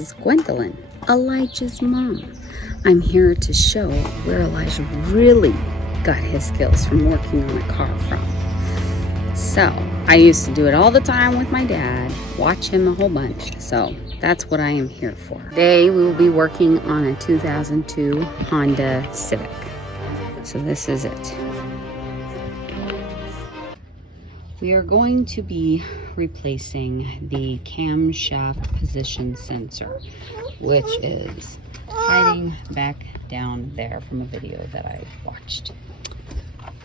is Gwendolyn, Elijah's mom. I'm here to show where Elijah really got his skills from working on a car from. So, I used to do it all the time with my dad, watch him a whole bunch, so that's what I am here for. Today we will be working on a 2002 Honda Civic. So this is it. We are going to be replacing the camshaft position sensor, which is hiding back down there from a video that I watched.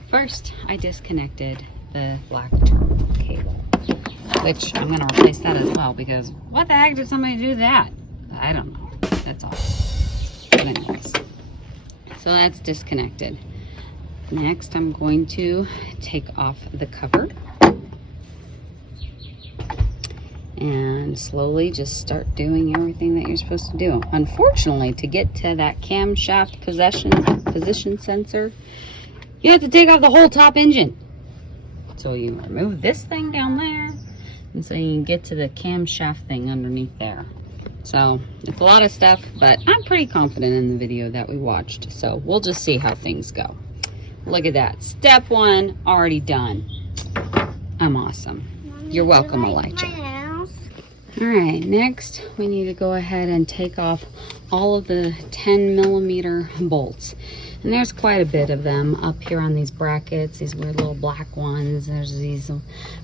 First, I disconnected the black terminal cable, which I'm going to replace that as well, because what the heck did somebody do that? I don't know. That's all. But anyways, so that's disconnected. Next, I'm going to take off the cover and slowly just start doing everything that you're supposed to do. Unfortunately, to get to that camshaft position sensor, you have to take off the whole top engine. So you remove this thing down there, and so you can get to the camshaft thing underneath there. So it's a lot of stuff, but I'm pretty confident in the video that we watched. So we'll just see how things go. Look at that. Step one, already done. I'm awesome. You're welcome, Elijah. All right, next we need to go ahead and take off all of the 10mm bolts. And there's quite a bit of them up here on these brackets, these weird little black ones. There's these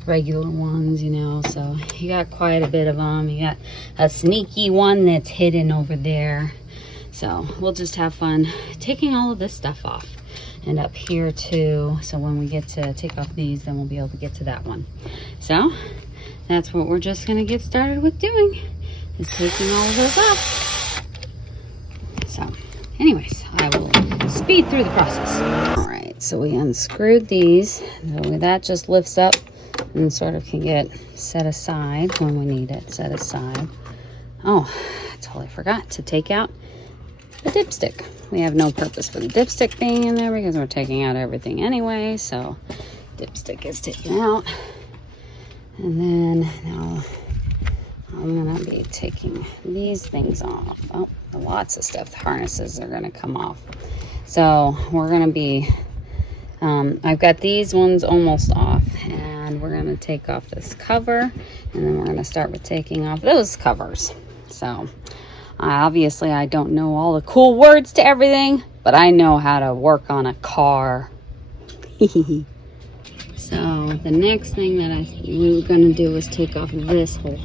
regular ones, you know, so you got quite a bit of them. You got a sneaky one that's hidden over there. So we'll just have fun taking all of this stuff off. And up here too, so when we get to take off these, then we'll be able to get to that one. So that's what we're just gonna get started with doing, is taking all of those off. So anyways, I will speed through the process. All right, so we unscrewed these. That just lifts up and sort of can get set aside when we need it set aside. Oh, I totally forgot to take out the dipstick. We have no purpose for the dipstick being in there because we're taking out everything anyway, so dipstick is taken out. And then now I'm gonna be taking these things off. Oh, lots of stuff. The harnesses are gonna come off. So we're gonna be, I've got these ones almost off, and we're gonna take off this cover, and then we're gonna start with taking off those covers. So obviously I don't know all the cool words to everything, but I know how to work on a car. So the next thing that we were going to do was take off this whole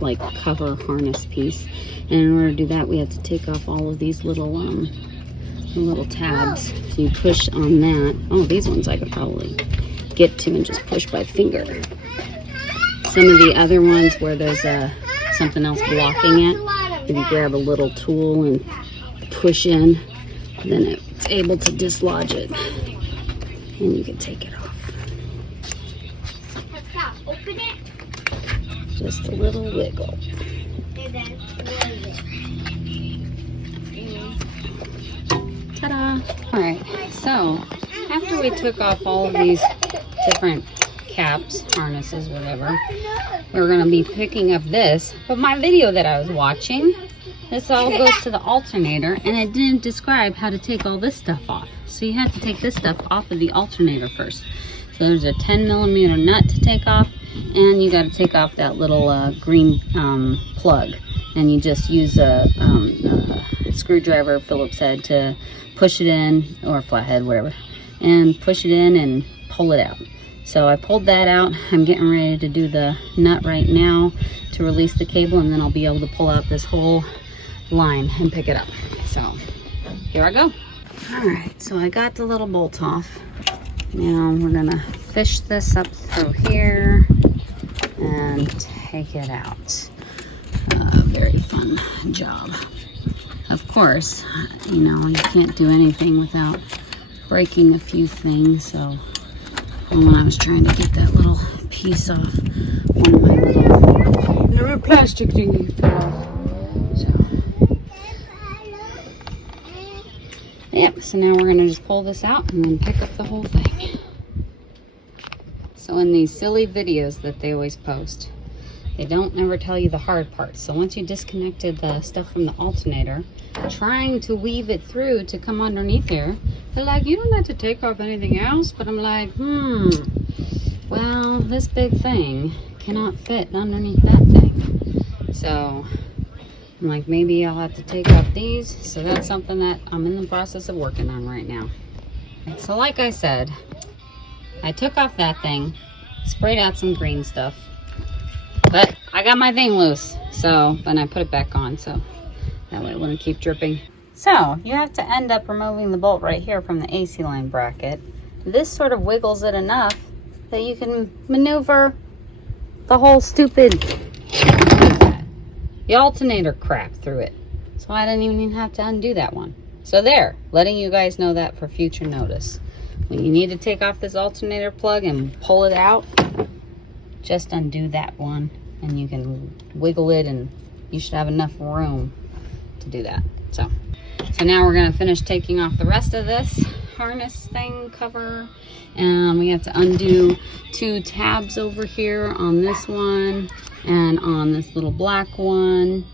like cover harness piece. And in order to do that, we had to take off all of these little tabs. So you push on that. Oh, these ones I could probably get to and just push by finger. Some of the other ones where there's something else blocking it, if you grab a little tool and push in, then it's able to dislodge it. And you can take it off. Open it. Just a little wiggle. Ta-da! Alright, so after we took off all of these different caps, harnesses, whatever, we're going to be picking up this. But my video that I was watching, this all goes to the alternator, and it didn't describe how to take all this stuff off. So you have to take this stuff off of the alternator first. So there's a 10mm nut to take off, and you got to take off that little green plug. And you just use a screwdriver, Phillips head, to push it in, or flathead, whatever, and push it in and pull it out. So I pulled that out. I'm getting ready to do the nut right now to release the cable, and then I'll be able to pull out this whole line and pick it up. So here I go. All right, so I got the little bolt off. Now we're gonna fish this up through here and take it out. Very fun job. Of course, you know, you can't do anything without breaking a few things. So when I was trying to get that little piece off, one of my little plastic thingies fell off. So, yep, so now we're gonna just pull this out and then pick up the whole thing. So in these silly videos that they always post, they don't ever tell you the hard parts. So once you disconnected the stuff from the alternator, trying to weave it through to come underneath here, they're like, you don't have to take off anything else. But I'm like, well, this big thing cannot fit underneath that thing. So I'm like, maybe I'll have to take off these. So that's something that I'm in the process of working on right now. So like I said, I took off that thing, sprayed out some green stuff, but I got my thing loose. So then I put it back on so that way it wouldn't keep dripping. So you have to end up removing the bolt right here from the AC line bracket. This sort of wiggles it enough that you can maneuver the whole stupid the alternator crap through it. So I didn't even have to undo that one. So there, letting you guys know that for future notice. When you need to take off this alternator plug and pull it out, just undo that one and you can wiggle it, and you should have enough room to do that. So now we're gonna finish taking off the rest of this harness thing cover, and we have to undo 2 tabs over here on this one and on this little black one.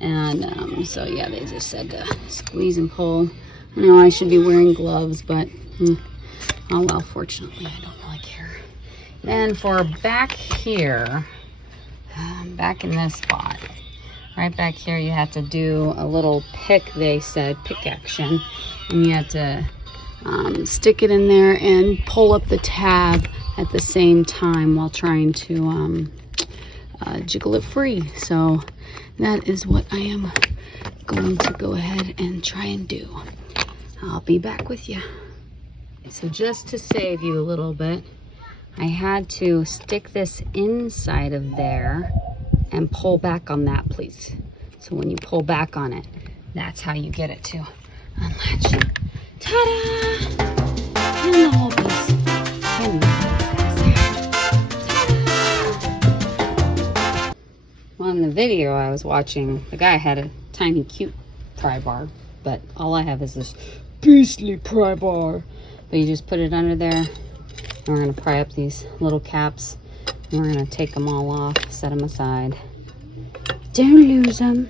And so yeah, they just said to squeeze and pull. I know I should be wearing gloves, but oh well, fortunately I don't really care. Then for back here, back in this spot, right back here, you have to do a little pick, they said, pick action. And you have to stick it in there and pull up the tab at the same time while trying to jiggle it free. So that is what I am going to go ahead and try and do. I'll be back with you. So just to save you a little bit, I had to stick this inside of there and pull back on that, please. So when you pull back on it, that's how you get it to unlatch. Ta-da! And the whole piece. And well, in the video I was watching, the guy had a tiny cute pry bar, but all I have is this beastly pry bar. But you just put it under there, and we're gonna pry up these little caps, and we're gonna take them all off, set them aside. Don't lose them.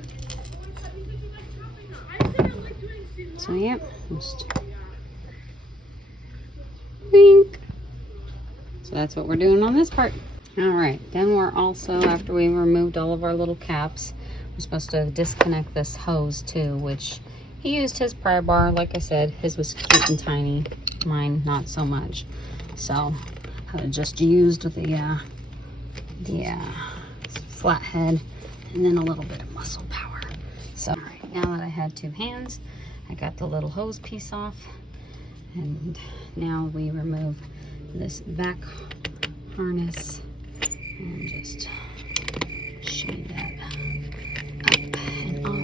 So yeah, just wink. So that's what we're doing on this part. All right, then we're also, after we removed all of our little caps, we're supposed to disconnect this hose too, which he used his pry bar. Like I said, his was cute and tiny, mine not so much. So I just used the flathead and then a little bit of muscle power. So all right, now that I had 2 hands, I got the little hose piece off, and now we remove this back harness and just shade that up and off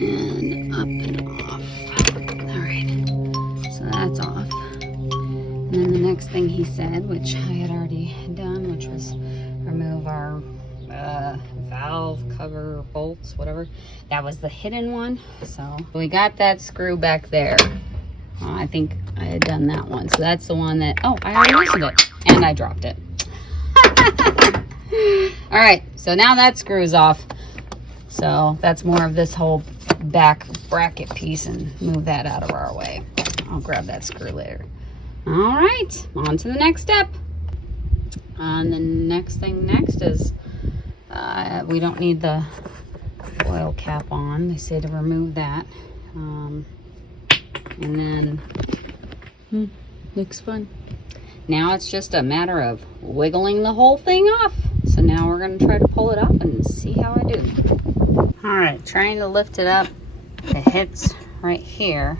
and up and off. All right, so that's off. And then the next thing he said, which I had already done, which was remove our valve cover bolts, whatever. That was the hidden one. So we got that screw back there. I think I had done that one. So that's the one that, oh, I already loosened it and I dropped it. All right, so now that screws off. So that's more of this whole back bracket piece, and move that out of our way. I'll grab that screw later. All right, on to the next step. And the next thing next is we don't need the oil cap on. They say to remove that. And then, looks fun. Now it's just a matter of wiggling the whole thing off. So now we're gonna try to pull it up and see how I do. All right, trying to lift it up. It hits right here.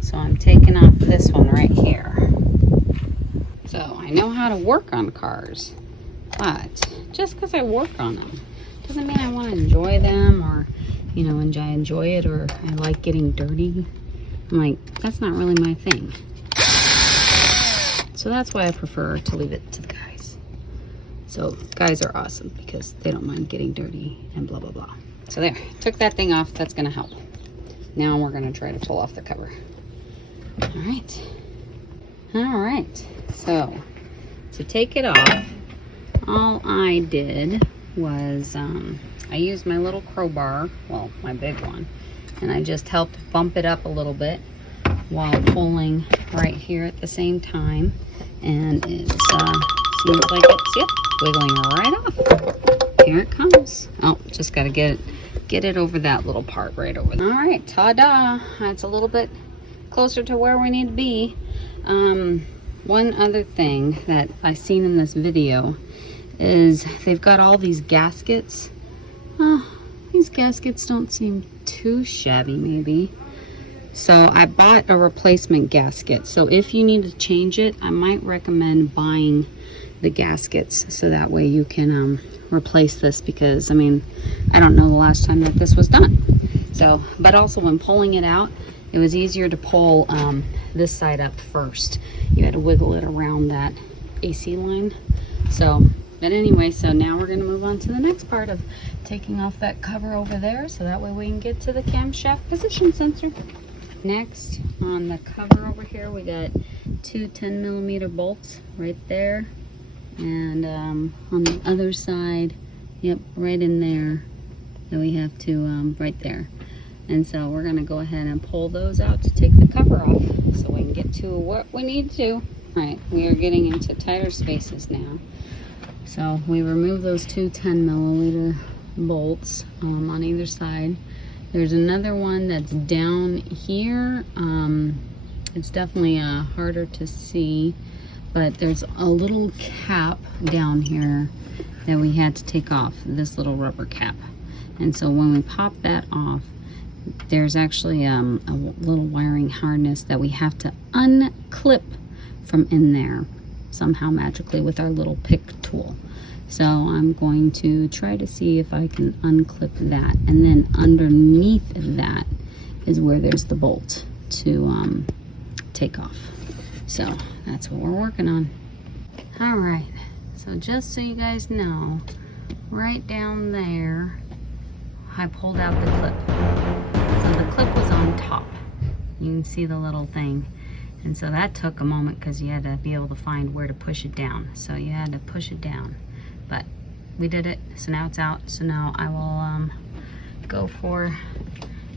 So I'm taking off this one right here. So I know how to work on cars, but just because I work on them doesn't mean I want to enjoy them, or, you know, I enjoy it, or I like getting dirty. I'm like, that's not really my thing. So that's why I prefer to leave it to the guys. So guys are awesome because they don't mind getting dirty and blah, blah, blah. So there, took that thing off. That's going to help. Now we're going to try to pull off the cover. All right. All right. So to take it off, all I did was I used my little crowbar, well, my big one, and I just helped bump it up a little bit while pulling right here at the same time. And it seems like it's, yep, wiggling right off. Here it comes. Oh, just got to get it over that little part right over there. All right, ta-da. That's a little bit closer to where we need to be. One other thing that I seen in this video is they've got all these gaskets. Oh, these gaskets don't seem too shabby maybe. So I bought a replacement gasket. So if you need to change it, I might recommend buying the gaskets so that way you can replace this, because I mean, I don't know the last time that this was done. So, but also when pulling it out, it was easier to pull this side up first. You had to wiggle it around that AC line. So, but anyway, so now we're gonna move on to the next part of taking off that cover over there, so that way we can get to the camshaft position sensor. Next, on the cover over here, we got two 10mm bolts right there. And on the other side, yep, right in there, that we have to, right there. And so we're gonna go ahead and pull those out to take the cover off so we can get to what we need to. All right, we are getting into tighter spaces now. So we remove those two 10mm bolts on either side. There's another one that's down here. It's definitely harder to see, but there's a little cap down here that we had to take off, this little rubber cap. And so when we pop that off, there's actually a little wiring harness that we have to unclip from in there somehow magically with our little pick tool. So I'm going to try to see if I can unclip that, and then underneath that is where there's the bolt to take off. So that's what we're working on. All right, so just so you guys know, right down there I pulled out the clip. So the clip was on top. You can see the little thing. And so that took a moment because you had to be able to find where to push it down. So you had to push it down. But we did it, so now it's out. So now I will go for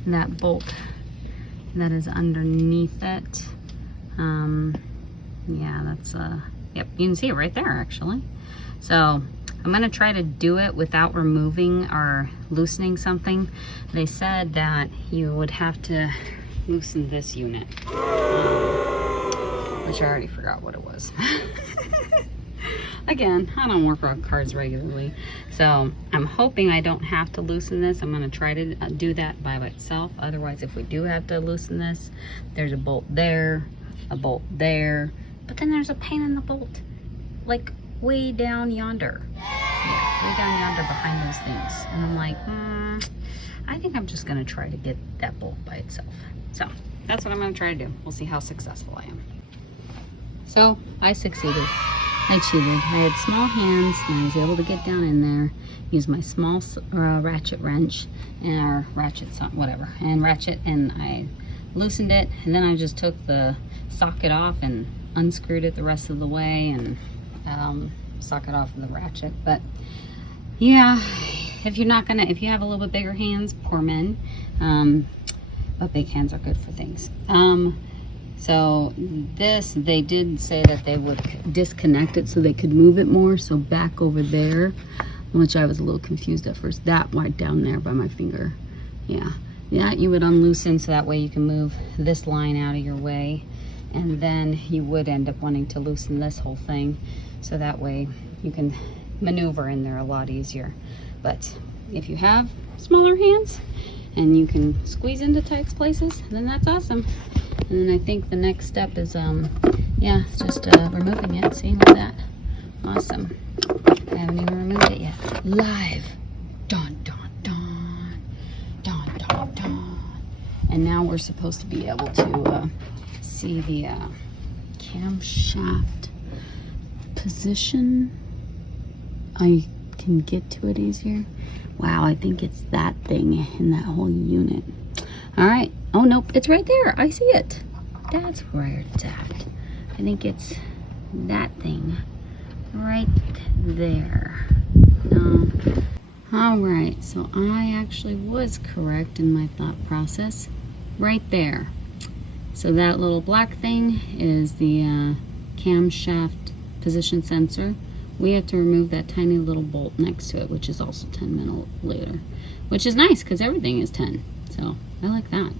that bolt that is underneath it. Yeah, that's, yep, you can see it right there actually. So I'm gonna try to do it without removing or loosening something. They said that you would have to loosen this unit, which I already forgot what it was. Again, I don't work on cars regularly, so I'm hoping I don't have to loosen this. I'm gonna try to do that by itself. Otherwise, if we do have to loosen this, there's a bolt there, a bolt there, but then there's a pain in the bolt, like way down yonder. Yeah, way down yonder behind those things. And I'm like, I think I'm just gonna try to get that bolt by itself. So that's what I'm gonna try to do. We'll see how successful I am. So I succeeded. I cheated. I had small hands and I was able to get down in there, use my small ratchet wrench and ratchet, whatever, and ratchet, and I loosened it, and then I just took the socket off and unscrewed it the rest of the way and socket off of the ratchet. But yeah, if you have a little bit bigger hands, poor men, but big hands are good for things. So this, they did say that they would disconnect it so they could move it more. So back over there, which I was a little confused at first, that right down there by my finger. Yeah, you would unloosen so that way you can move this line out of your way. And then you would end up wanting to loosen this whole thing. So that way you can maneuver in there a lot easier. But if you have smaller hands and you can squeeze into tight places, then that's awesome. And then I think the next step is, yeah, it's just removing it. See, like that. Awesome. I haven't even removed it yet. Live. Dun, dun, dun. Dun, dun, dun. And now we're supposed to be able to see the camshaft position. I can get to it easier. Wow, I think it's that thing in that whole unit. All right. Oh, nope, it's right there. I see it. That's where it's at. I think it's that thing right there. No. All right, so I actually was correct in my thought process. Right there. So that little black thing is the camshaft position sensor. We have to remove that tiny little bolt next to it, which is also 10 milliliter, which is nice because everything is 10. So I like that.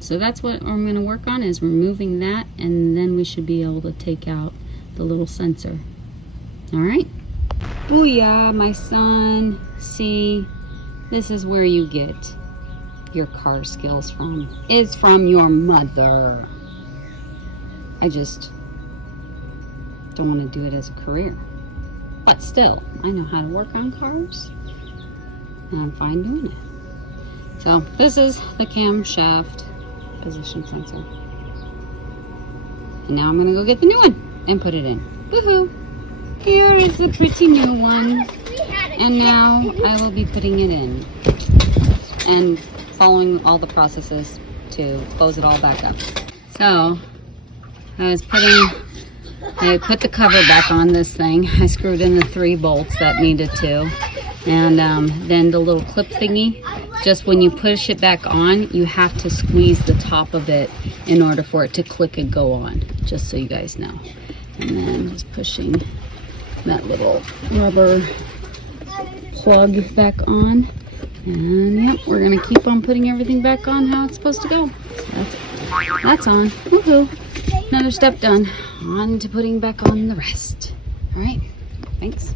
So that's what I'm going to work on, is removing that, and then we should be able to take out the little sensor. All right. Booyah, my son. See, this is where you get your car skills from. It's from your mother. I just don't want to do it as a career. But still, I know how to work on cars, and I'm fine doing it. So this is the camshaft position sensor. And now I'm gonna go get the new one and put it in. Woohoo! Here is the pretty new one. And now I will be putting it in and following all the processes to close it all back up. So I put the cover back on this thing. I screwed in the 3 bolts that needed to. And then the little clip thingy, just when you push it back on, you have to squeeze the top of it in order for it to click and go on, just so you guys know. And then just pushing that little rubber plug back on. And yep, we're gonna keep on putting everything back on how it's supposed to go. So that's it. That's on. Woohoo! Another step done. On to putting back on the rest. All right, thanks.